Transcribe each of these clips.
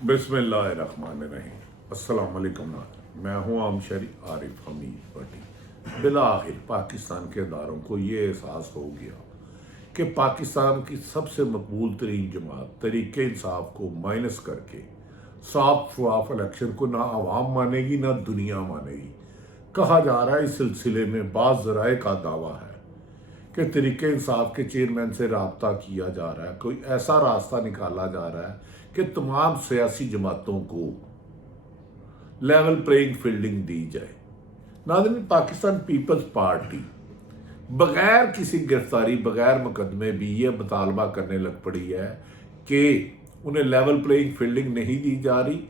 बिस्मिल्लाहिर्रहमानिर्रहीम। अस्सलाम वालेकुम। मैं हूँ आम शरी आरिफ हमीद भट्टी। बिलाखिर पाकिस्तान के इदारों को ये एहसास हो गया कि पाकिस्तान की सबसे मकबूल तरीन जमात तरीके इंसाफ को माइनस करके साफ शफाफ इलेक्शन को ना आवाम मानेगी ना दुनिया मानेगी। कहा जा रहा है, इस सिलसिले में बाज़ ज़राए का दावा है कि तरीके इंसाफ के चेयरमैन से रब्ता किया जा रहा है, कोई ऐसा रास्ता निकाला जा रहा है कि तमाम सियासी जमातों को लेवल प्लेइंग फील्डिंग दी जाए। नाज़रीन, पाकिस्तान पीपल्स पार्टी बगैर किसी गिरफ्तारी बगैर मुकदमे भी ये मुतालबा करने लग पड़ी है कि उन्हें लेवल प्लेइंग फील्डिंग नहीं दी जा रही।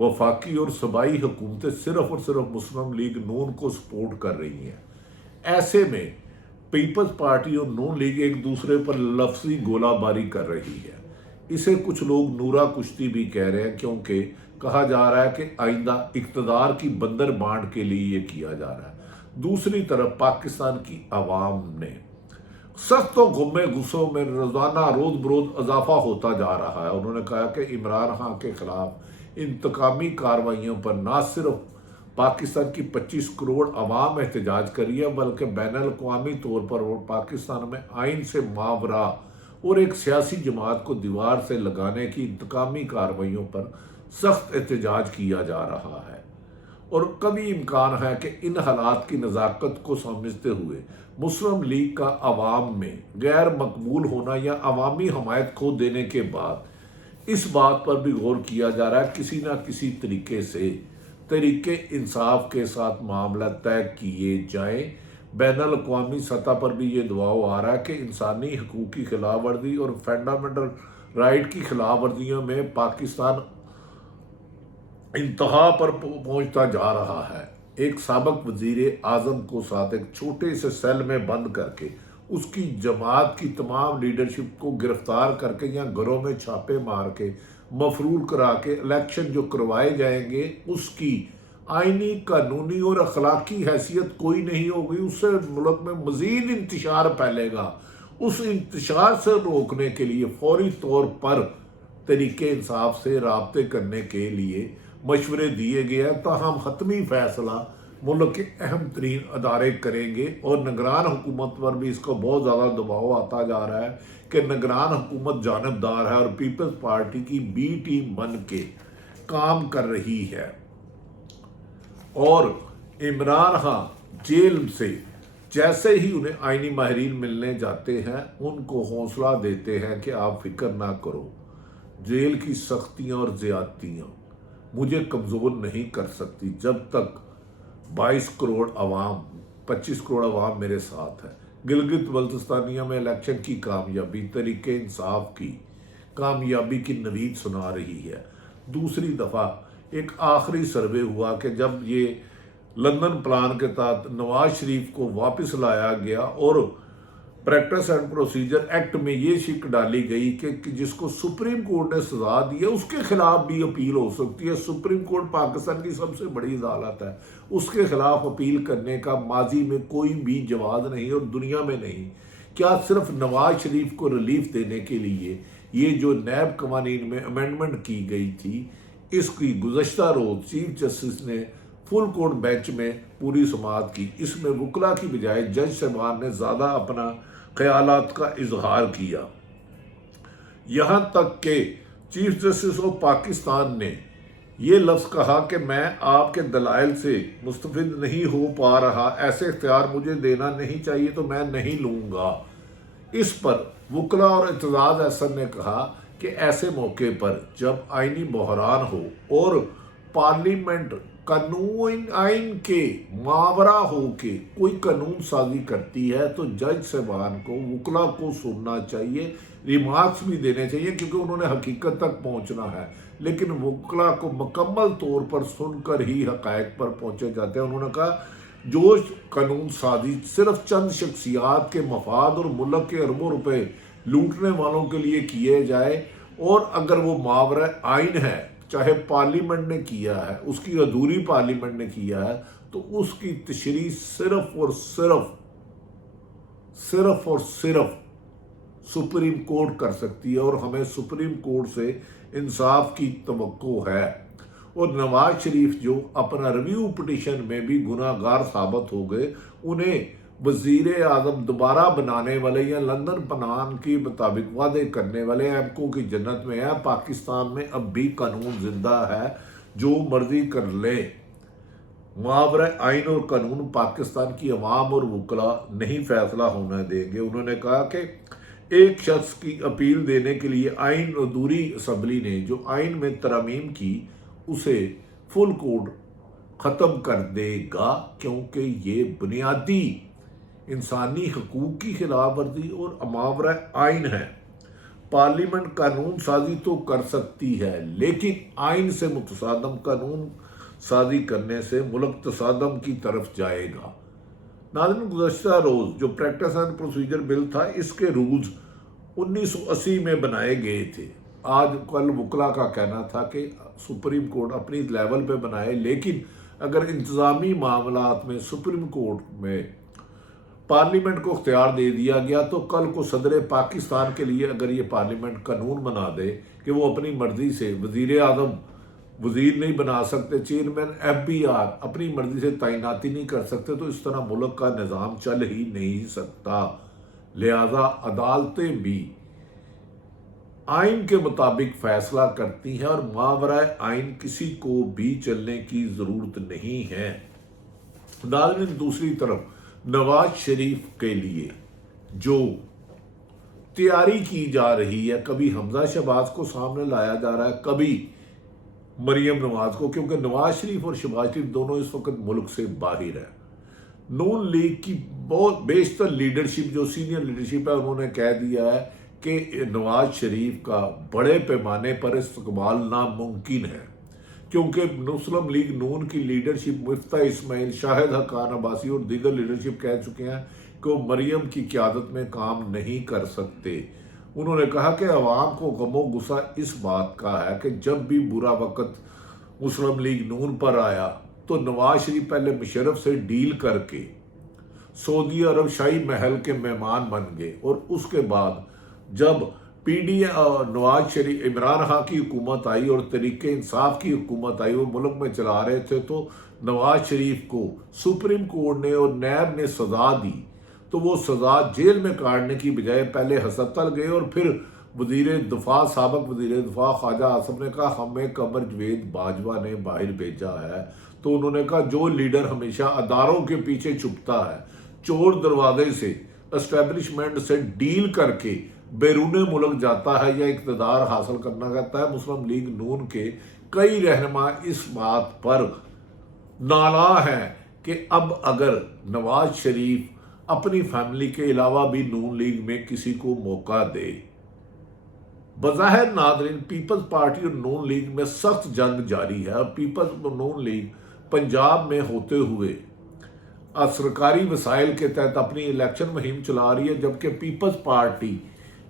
वफाकी और सूबाई हुकूमतें सिर्फ और सिर्फ मुस्लिम लीग नून को सपोर्ट कर रही हैं। ऐसे में पीपल्स पार्टी और नून लीग एक दूसरे पर लफ्जी गोलाबारी कर रही है। इसे कुछ लोग नूरा कुश्ती भी कह रहे हैं, क्योंकि कहा जा रहा है कि आइंदा इक़्तिदार की बंदर बांट के लिए ये किया जा रहा है। दूसरी तरफ पाकिस्तान की आवाम ने सख्त और गुम्मे गुस्सों में रोजाना रोज बरोज इजाफा होता जा रहा है। उन्होंने कहा कि इमरान खान के खिलाफ इंतकामी कार्रवाइयों पर न सिर्फ पाकिस्तान की 25 करोड़ अवाम एहतजाज करी है, बल्कि बैनुल-अक़वामी तौर पर और पाकिस्तान में आइन से मावरा और एक सियासी जमात को दीवार से लगाने की इंतकामी कार्रवाइयों पर सख्त एहतजाज किया जा रहा है। और कभी इम्कान है कि इन हालात की नज़ाकत को समझते हुए मुस्लिम लीग का अवाम में गैर मकबूल होना या अवामी हमायत खो देने के बाद इस बात पर भी गौर किया जा रहा है किसी न किसी तरीके से तरीके इंसाफ के साथ मामला तय किए जाएं। बैनुल-अक़वामी सतह पर भी ये दबाव आ रहा है कि इंसानी हकूक़ की खिलाफ वर्जी और फंडामेंटल राइट की खिलाफ वर्जियों में पाकिस्तान इंतहा पर पहुंचता जा रहा है। एक साबिक वजीर आज़म को साथ एक छोटे से सेल में बंद करके उसकी जमात की तमाम लीडरशिप को गिरफ्तार करके या घरों में छापे मार के मफरूर करा के इलेक्शन जो करवाए जाएंगे उसकी आइनी, कानूनी और अखलाकी हैसियत कोई नहीं होगी। उससे मुल्क में मज़ीद इंतशार फैलेगा। उस इंतशार से रोकने के लिए फौरी तौर पर तरीके इंसाफ से राब्ते करने के लिए मशवरे दिए गए हैं। ताहम हतमी फैसला मुल्क के अहम तरीन अदारे करेंगे और निगरान हुकूमत पर भी इसका बहुत ज़्यादा दबाव आता जा रहा है कि निगरान हुकूमत जानबदार है और पीपल्स पार्टी की बी टीम बन के काम कर रही है। और इमरान खान जेल से जैसे ही उन्हें आइनी माहिरीन मिलने जाते हैं उनको हौसला देते हैं कि आप फिक्र ना करो, जेल की सख्तियाँ और ज़्यादतियाँ मुझे कमज़ोर नहीं कर सकती जब तक 22 करोड़ अवाम 25 करोड़ अवाम मेरे साथ है। गिलगित बल्तिस्तानिया में इलेक्शन की कामयाबी तरीके इंसाफ की कामयाबी की नवीद सुना रही है। दूसरी दफ़ा एक आखिरी सर्वे हुआ कि जब ये लंदन प्लान के तहत नवाज शरीफ को वापस लाया गया और प्रैक्टिस एंड प्रोसीजर एक्ट में ये शिक डाली गई कि जिसको सुप्रीम कोर्ट ने सजा दी है उसके खिलाफ भी अपील हो सकती है। सुप्रीम कोर्ट पाकिस्तान की सबसे बड़ी अदालत है, उसके खिलाफ अपील करने का माजी में कोई भी जवाब नहीं और दुनिया में नहीं। क्या सिर्फ नवाज शरीफ को रिलीफ देने के लिए ये जो नैब कवानीन में अमेंडमेंट की गई थी, इसकी गुज़श्ता रोज़ चीफ जस्टिस ने फुल कोर्ट बेंच में पूरी समाअत की। इसमें वकला की बजाय जज साहबान ने ज़्यादा अपना ख्यालात का इजहार किया। यहाँ तक कि चीफ जस्टिस ऑफ पाकिस्तान ने ये लफ्ज़ कहा कि मैं आपके दलाइल से मुस्तफिद नहीं हो पा रहा, ऐसे इख्तियार मुझे देना नहीं चाहिए तो मैं नहीं लूँगा। इस पर वकला और एतजाज़ अहसन ने कहा कि ऐसे मौके पर जब आइनी बहरान हो और पार्लियामेंट कानून आइन के मावरा हो के कोई कानून साजी करती है तो जज साहबान को वकला को सुनना चाहिए, रिमार्क्स भी देने चाहिए, क्योंकि उन्होंने हकीकत तक पहुंचना है। लेकिन वकला को मुकम्मल तौर पर सुनकर ही हक़ाइक़ पर पहुंचे जाते हैं। उन्होंने कहा जो कानून साजी सिर्फ चंद शख्सियात के मफाद और मुल्क के अरबों रुपए लूटने वालों के लिए किए जाए, और अगर वो मावरा आइन है चाहे पार्लियामेंट ने किया है, उसकी अधूरी पार्लियामेंट ने किया है, तो उसकी तशरीह सिर्फ और सिर्फ सुप्रीम कोर्ट कर सकती है और हमें सुप्रीम कोर्ट से इंसाफ की तवक्को है। और नवाज शरीफ जो अपना रिव्यू पिटीशन में भी गुनाहगार साबित हो गए, उन्हें वजीर आजम दोबारा बनाने वाले या लंदन प्लान के मुताबिक वादे करने वाले एमको की जन्नत में है। पाकिस्तान में अब भी कानून जिंदा है, जो मर्जी कर ले। मुहावरा आइन और कानून पाकिस्तान की अवाम और वकला नहीं फैसला होने देंगे। उन्होंने कहा कि एक शख्स की अपील देने के लिए आइन अधूरी असम्बली ने जो आइन में तरमीम की उसे फुल कोड ख़त्म कर देगा, क्योंकि ये बुनियादी इंसानी हकूक़ की खिलाफ वर्जी और मुहावरा आइन है। पार्लियामेंट कानून साजी तो कर सकती है, लेकिन आइन से मुतसादम कानून साजी करने से मुल्क तसादम की तरफ जाएगा। नाज़रीन, गुज़श्ता रोज़ जो प्रैक्टिस एंड प्रोसीजर बिल था, इसके रूल्स 1980 में बनाए गए थे। आज कल वकला का कहना था कि सुप्रीम कोर्ट अपनी लेवल पे बनाए, लेकिन अगर इंतज़ामी मामलात में सुप्रीम कोर्ट में पार्लियामेंट को इख्तियार दे दिया गया, तो कल को सदर पाकिस्तान के लिए अगर ये पार्लियामेंट कानून बना दे कि वो अपनी मर्जी से वज़ीर आज़म वज़ीर नहीं बना सकते, चेयरमैन FBI अपनी मर्जी से तैनाती नहीं कर सकते, तो इस तरह मुल्क का निज़ाम चल ही नहीं सकता। लिहाजा अदालतें भी आइन के मुताबिक फैसला करती हैं और मुहावरा आइन किसी को भी चलने की ज़रूरत नहीं है। नाज़रीन, दूसरी तरफ नवाज शरीफ के लिए जो तैयारी की जा रही है, कभी हमजा शहबाज को सामने लाया जा रहा है, कभी मरियम नवाज को, क्योंकि नवाज शरीफ और शहबाज शरीफ दोनों इस वक्त मुल्क से बाहर है। नून लीग की बहुत बेशतर लीडरशिप, जो सीनियर लीडरशिप है, उन्होंने कह दिया है कि नवाज शरीफ का बड़े पैमाने पर इस्तकबाल नामुमकिन है, क्योंकि मुस्लिम लीग नून की लीडरशिप मुफ्ता इस्माइल, शाहिद हक्कान अब्बासी और दीगर लीडरशिप कह चुके हैं कि वो मरियम की क़यादत में काम नहीं कर सकते। उन्होंने कहा कि अवाम को गमो गुस्सा इस बात का है कि जब भी बुरा वक्त मुस्लिम लीग नून पर आया तो नवाज शरीफ पहले मुशर्रफ से डील करके सऊदी अरब शाही महल के मेहमान बन गए, और उसके बाद जब नवाज शरीफ इमरान खान की हुकूमत आई और तरीके इंसाफ की हुकूमत आई, वो मुल्क में चला रहे थे, तो नवाज शरीफ को सुप्रीम कोर्ट ने और नैब ने सज़ा दी। तो वो सज़ा जेल में काटने की बजाय पहले हस्पताल गए और फिर साबिक वज़ीर दिफा ख्वाजा आसिफ ने कहा हमें कमर जवेद बाजवा ने बाहर भेजा है। तो उन्होंने कहा जो लीडर हमेशा अदारों के पीछे छुपता है, चोर दरवाजे से, एस्टेब्लिशमेंट से डील करके बैरून मुल्क जाता है या इक़्तिदार हासिल करना चाहता है, मुस्लिम लीग नून के कई रहनुमा इस बात पर नाला है कि अब अगर नवाज शरीफ अपनी फैमिली के अलावा भी नून लीग में किसी को मौका दे। बज़ाहिर नाज़रीन, पीपल्स पार्टी और नून लीग में सख्त जंग जारी है और पीपल्स और नून लीग पंजाब में होते हुए सरकारी वसाइल के तहत अपनी इलेक्शन मुहिम चला रही है, जबकि Peoples Party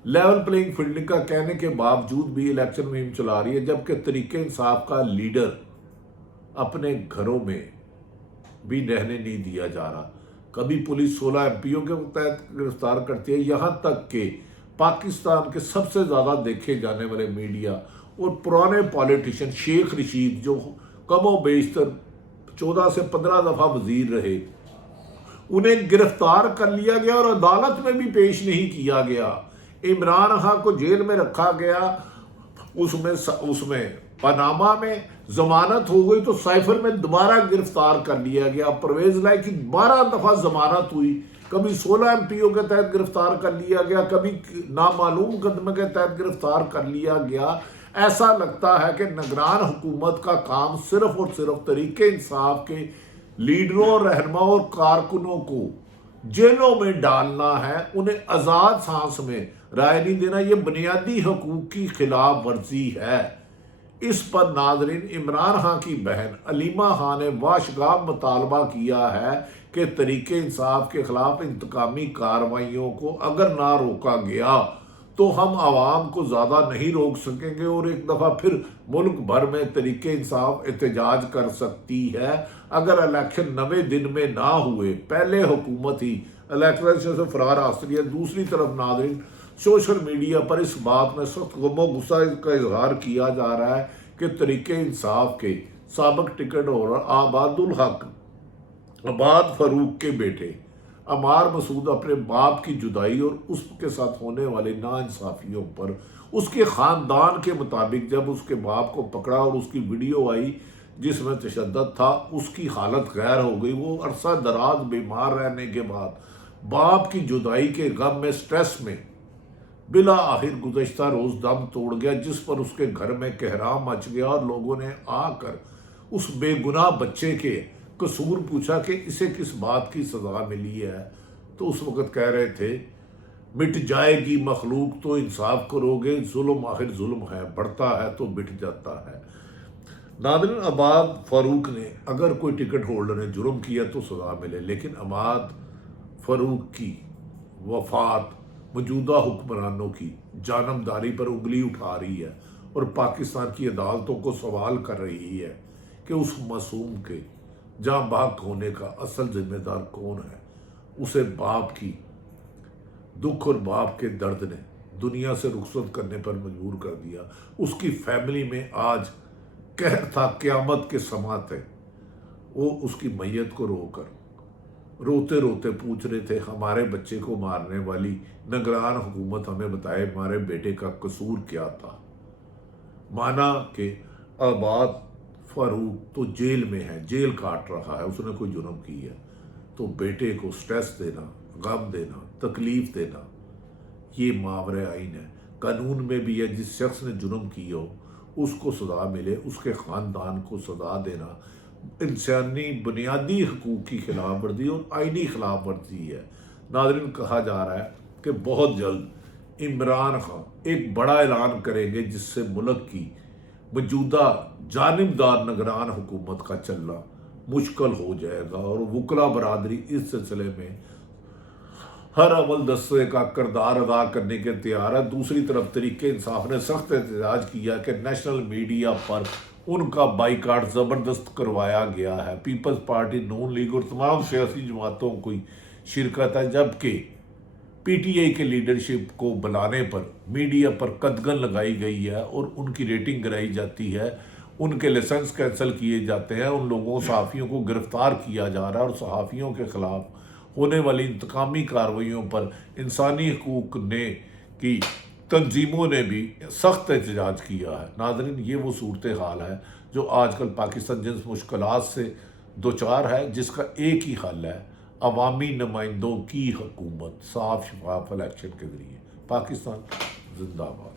level playing field का कहने के बावजूद भी इलेक्शन मुहिम चला रही है, जबकि तरीके इंसाफ का लीडर अपने घरों में भी रहने नहीं दिया जा रहा। कभी पुलिस 16 MPओ के तहत गिरफ्तार करती है, यहाँ तक कि पाकिस्तान के सबसे ज़्यादा देखे जाने वाले मीडिया और पुराने पॉलिटिशियन शेख रशीद, जो कमो बेशतर 14 से 15 दफ़ा वजीर रहे, उन्हें गिरफ्तार कर लिया गया और अदालत में भी पेश नहीं किया गया। इमरान खान को जेल में रखा गया, उसमें पनामा में जमानत हो गई तो साइफर में दोबारा गिरफ्तार कर लिया गया। परवेज लाई की 12 दफ़ा जमानत हुई, कभी 16 MPओ के तहत गिरफ्तार कर लिया गया, कभी नामालूम मुकदमे के तहत गिरफ्तार कर लिया गया। ऐसा लगता है कि निगरान हुकूमत का काम सिर्फ और सिर्फ तरीके इंसाफ के लीडरों, रहनुमाओं और कारकुनों को जेलों में डालना है, उन्हें आज़ाद सांस में राय नहीं देना। ये बुनियादी हकूक़ की खिलाफ वर्जी है। इस पर नाजरीन, इमरान खान की बहन अलीमा खान ने वाशगाब मुतालबा किया है कि तरीके इंसाफ के खिलाफ इंतकामी कार्रवाइयों को अगर ना रोका गया तो हम आवाम को ज़्यादा नहीं रोक सकेंगे और एक दफ़ा फिर मुल्क भर में तरीके इंसाफ एहतजाज कर सकती है। अगर इलेक्शन 90 दिन में ना हुए, पहले हुकूमत ही इलेक्शन से फरार हासिल है। दूसरी तरफ नाज़रीन, सोशल मीडिया पर इस बात में सख्त गम और गुस्सा का इजहार किया जा रहा है कि तरीके इंसाफ के साबिक टिकट होल्डर आबाद फरूक के बेटे अमार मसूद अपने बाप की जुदाई और उसके साथ होने वाली नाइंसाफियों पर उसके ख़ानदान के मुताबिक जब उसके बाप को पकड़ा और उसकी वीडियो आई जिसमें तशद्दुद था, उसकी हालत गैर हो गई। वो अरसा दराज बीमार रहने के बाद बाप की जुदाई के गम में, स्ट्रेस में बिला आखिर गुज़श्ता रोज़ दम तोड़ गया, जिस पर उसके घर में कहराम मच गया और लोगों ने आकर उस बेगुनाह बच्चे के कसूर पूछा कि इसे किस बात की सज़ा मिली है। तो उस वक़्त कह रहे थे, मिट जाएगी मखलूक तो इंसाफ करोगे, जुल्म आखिर जुल्म है, बढ़ता है तो मिट जाता है। नादरिन, आबाद फारूक ने, अगर कोई टिकट होल्डर ने जुर्म किया तो सज़ा मिले, लेकिन आबाद फारूक की वफात मौजूदा हुक्मरानों की जानबदारी पर उंगली उठा रही है और पाकिस्तान की अदालतों को सवाल कर रही है कि उस मासूम के जाँ बहक होने का असल जिम्मेदार कौन है। उसे बाप की दुख और बाप के दर्द ने दुनिया से रुखसत करने पर मजबूर कर दिया। उसकी फैमिली में आज कहर था, क़यामत के समात है। वो उसकी मैयत को रोकर रोते रोते पूछ रहे थे, हमारे बच्चे को मारने वाली निगरान हुकूमत हमें बताए हमारे बेटे का कसूर क्या था। माना कि आबाद फारूक तो जेल में है, जेल काट रहा है, उसने कोई जुर्म की है, तो बेटे को स्ट्रेस देना, गम देना, तकलीफ देना, ये मावरे आइन है। कानून में भी है, जिस शख्स ने जुर्म की हो उसको सज़ा मिले, उसके ख़ानदान को सज़ा देना इंसानी बुनियादी हकूक़ की खिलाफ वर्जी और आइनी खिलाफ वर्जी है। नाज़रीन, कहा जा रहा है कि बहुत जल्द इमरान खान एक बड़ा ऐलान करेंगे जिससे मुल्क की मौजूदा जानिबदार निगरान हुकूमत का चलना मुश्किल हो जाएगा और वकला बरादरी इस सिलसिले में हर अमल दस्ते का किरदार अदा करने के तैयार है। दूसरी तरफ तरीके इंसाफ ने सख्त एहतजाज किया कि नेशनल मीडिया पर उनका बाइकाट ज़बरदस्त करवाया गया है। पीपल्स पार्टी, नून लीग और तमाम सियासी जमातों की शिरकत है, जबकि पीटीआई के लीडरशिप को बुलाने पर मीडिया पर कदगन लगाई गई है और उनकी रेटिंग गिराई जाती है, उनके लाइसेंस कैंसिल किए जाते हैं, उन लोगों सहाफ़ियों को गिरफ्तार किया जा रहा है और सहाफ़ियों के ख़िलाफ़ होने वाली इंतकामी कार्रवाइयों पर इंसानी हकूक़ ने की तंजीमों ने भी सख्त एहतजाज किया है। नाज़रीन, ये वो सूरत हाल है जो आजकल पाकिस्तान जिन मुश्किलात से दो चार है, जिसका एक ही हल है, अवामी नुमाइंदों की हुकूमत साफ शफाफ इलेक्शन के ज़रिए। पाकिस्तान जिंदाबाद।